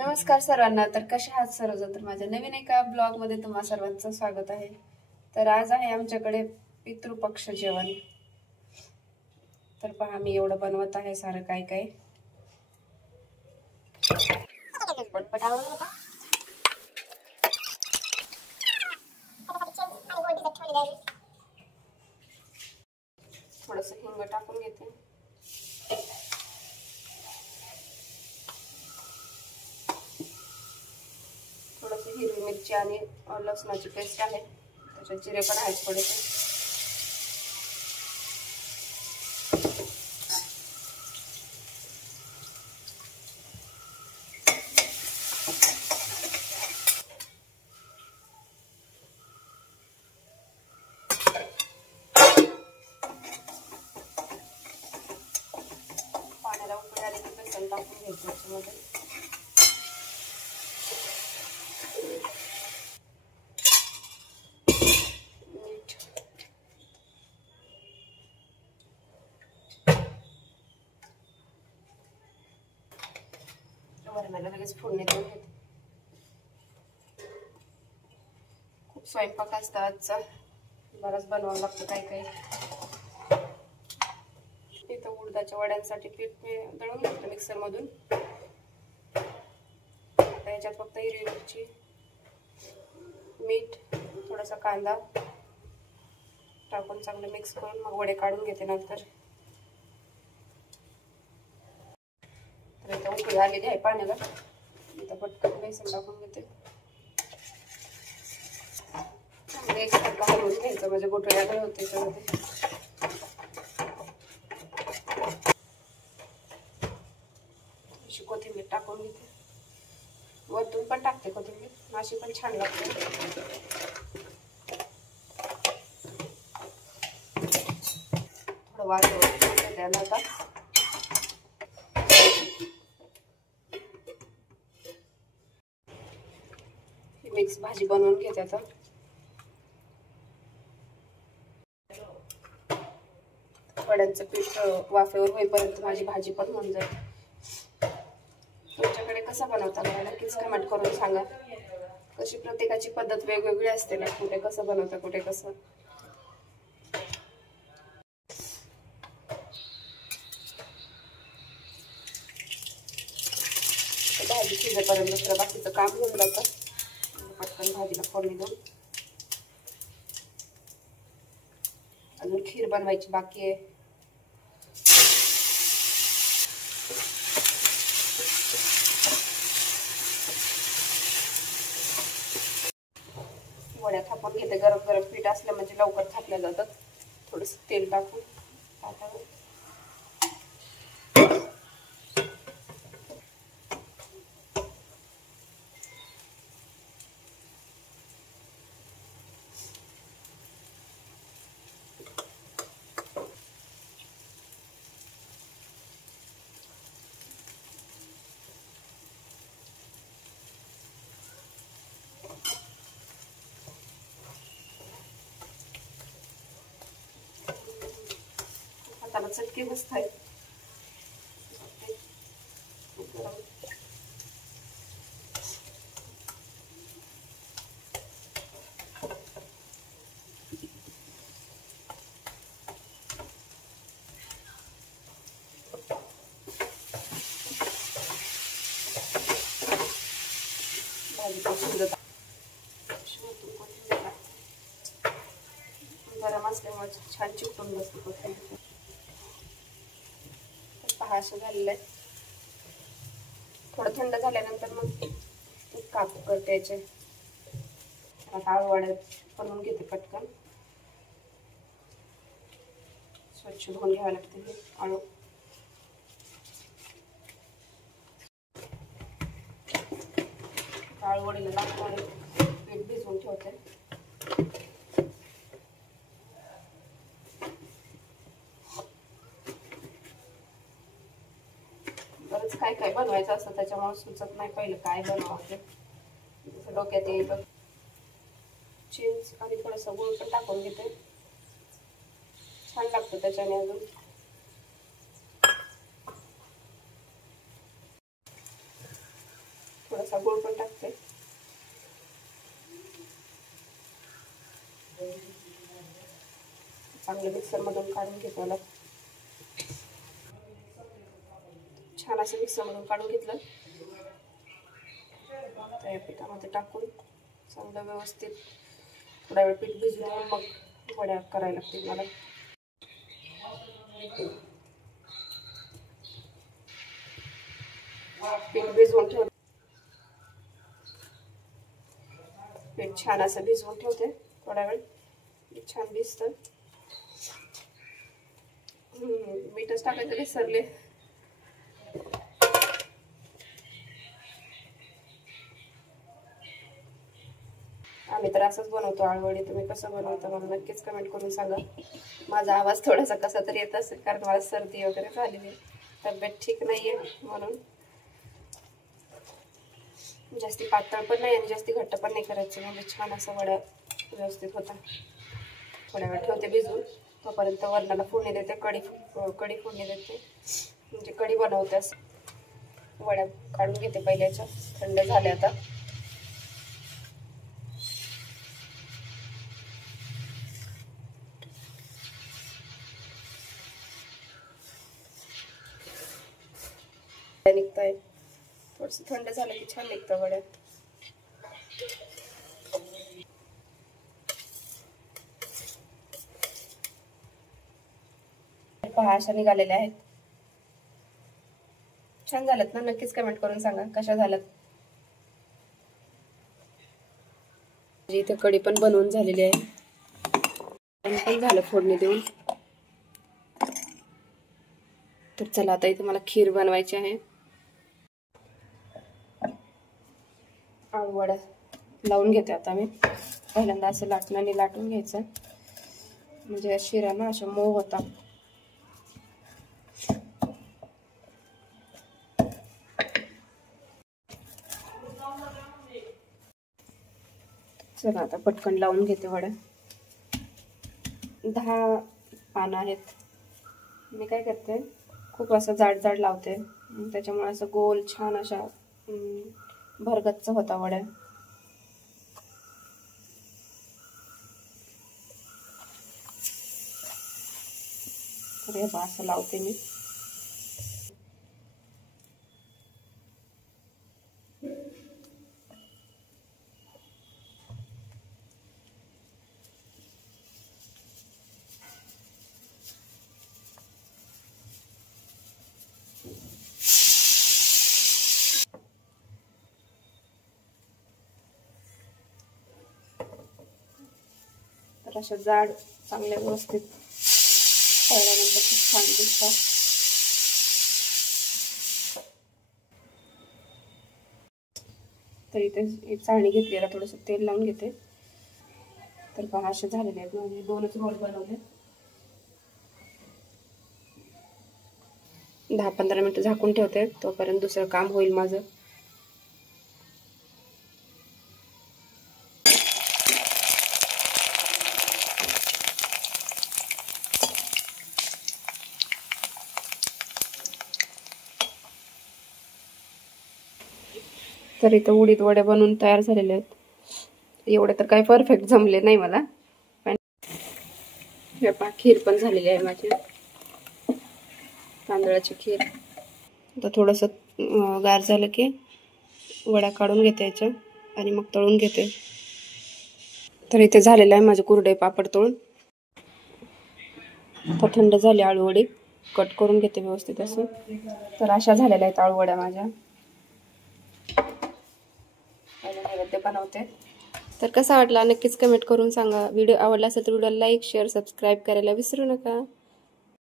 नमस्कार सर्वांना. तर कशा आहात सर्वजण? तर माझ्या नवीन एका ब्लॉग मध्ये तुम्हा सर्वांचं स्वागत आहे. तर आज आहे आमच्याकडे पितृपक्ष जेवण. तर पहा मी एवढं बनवत आहे सारं काय काय. थोडस हिंग टाकून घेते. थोडीशी हिरवी मिरची आणि लसणाची पेस्ट आहे. त्याच्यात जिरे पण आहेत थोडेसे. पाण्याला उकळी आली की बेसन टाकून घ्यायचं त्याच्यामध्ये. वरणाला लगेच फोडणी देऊन घेते. खूप स्वयंपाक असता आजचा, बराच बनवावं लागतं काय काय. इथं उडदाच्या वड्यांसाठी पीठ मी दळून घेतलं मिक्सर मधून. आता याच्यात फक्त हिरवी मिरची, मीठ, थोडासा कांदा टाकून चांगलं मिक्स करून मग वडे काढून घेते नंतर. तर इथं उकळी आलेली आहे पाण्याला. इथं पटकन बेसन टाकून घेते. एकसारखं हलवून घ्यायचं म्हणजे गोठे आले होते त्याच्यामध्ये. कोथिंबीर टाकून घेते. वरतून पण टाकते कोथिंबीर, अशी पण छान लागते. थोडं वाटून द्यायला आता. ही मिक्स भाजी बनवून घेते आता. वड्यांचं पीठ वाफेवर होईपर्यंत माझी भाजी पण होऊन जाईल. तुमच्याकडे कसं बनवता मला नक्कीच कमेंट करून सांगा. कशी प्रत्येकाची पद्धत वेगवेगळी असते ना, कुठे कसं बनवता कुठे कसं. भाजी शिजेपर्यंत दुसरं बाकीचं काम होऊन जातं. पटकन भाजीला फोडणी देऊन. अजून खीर बनवायची बाकी आहे. वड्या थापून घेते. गरम गरम पीठ असलं म्हणजे लवकर थापल्या जातात. थोडस तेल टाकून हातावर. हाताला चटके बसत आहेत. भाजी पण शिजत गरम असल्यामुळे छान चिकटून बसते कोथिंबीर. पहा असं झालेलं आहे. थोडं थंड झाल्यानंतर मग काप करते याचे. आता आळूवड्या बनवून घेते पटकन. स्वच्छ धुवून घ्यावं लागते हे आळू. आळूवडीला लागणारे पीठ भिजवून ठेवते. बरंच काय काय बनवायचं असतं त्याच्यामुळे सुचत नाही पहिलं काय बनवायचं. जसं डोक्यात येईल. चिंच आणि थोडंसं गुळ पण टाकून घेते. छान लागतं त्याच्याने अजून. थोडासा गुळ पण टाकते. चांगलं मिक्सर मधून काढून घेतो. मला छान असं मिक्सर मधून काढून घेतलं. त्या पिठामध्ये टाकून चांगलं व्यवस्थित थोडा वेळ पीठ भिजू देऊन मग वड्या करायला लागतील मला. पीठ भिजवून ठेवलं. पीठ छान असं भिजवून ठेवते थोडा वेळ. छान भिजतं. मीठच टाकायचं विसरले. आम्ही तर असंच बनवतो आळूवडी. तुम्ही कसं बनवता मला नक्कीच कमेंट करून सांगा. माझा आवाज थोडासा कसा तरी येत असेल कारण मला सर्दी वगैरे झालेली, तब्येत ठीक नाहीये म्हणून. जास्ती पातळ पण नाही आणि जास्ती घट्ट पण नाही करायचं, म्हणजे छान असं वड्या व्यवस्थित होता. थोड्या वेळ ठेवते भिजून. तोपर्यंत वरणाला फोडणी देते. कढी फोडणी देते, म्हणजे कढी बनवते. असं वड्या काढून घेते पहिल्याच्या. थंड झाल्या आता. निघताय थोडस थंड झालं की छान निघतं वड्या. पहा अशा निघालेल्या आहेत. छान झाल्यात ना? नक्कीच कमेंट करून सांगा कशा झाल्यात. इथे कढी पण बनवून झालेली आहे. पण झालं फोडणी देऊन. तर चला आता इथे मला खीर बनवायची आहे. आळूवड्या लावून घेते आता मी. पहिल्यांदा असं लाटण्याने लाटून घ्यायचं, म्हणजे शिरा ना अशा मऊ होता. चला आता पटकन लावून घेते वड्या. 10 पानं आहेत. मी काय करते, खूप असं जाड जाड लावते, त्याच्यामुळे असं गोल छान अशा भरगच्च होता वड्या. तर हे बघा असं लावते मी. तर अशा जाड चांगल्या व्यवस्थित तळल्यानंतर खूप छान दिसतात. तर इथे चाळणी घेतलेला थोडंसं तेल लावून घेते. तर पहा असे झालेले आहेत. म्हणजे 2च रोल बनवले. 10-15 मिनिटं झाकून ठेवते, तोपर्यंत दुसरं काम होईल माझं. तर इथं उडीद वड्या बनवून तयार झालेले आहेत. एवढे तर काही परफेक्ट जमले नाही मला, पण खीर पण झालेली आहे माझी, तांदळाची खीर. आता थोडंसं गार झालं की वड्या काढून घेते याच्या आणि मग तळून घेते. तर इथे झालेलं आहे माझं कुरडई पापड तळून. आता थंड झाली आळूवडी. कट करून घेते व्यवस्थित असं. तर अशा झालेल्या आहेत आळूवड्या माझ्या. नैवेद्य बनवते. तर कसा वाटला नक्कीच कमेंट करून सांगा. व्हिडिओ आवडला असेल तर व्हिडिओला लाईक, शेअर, सबस्क्राईब करायला विसरू नका.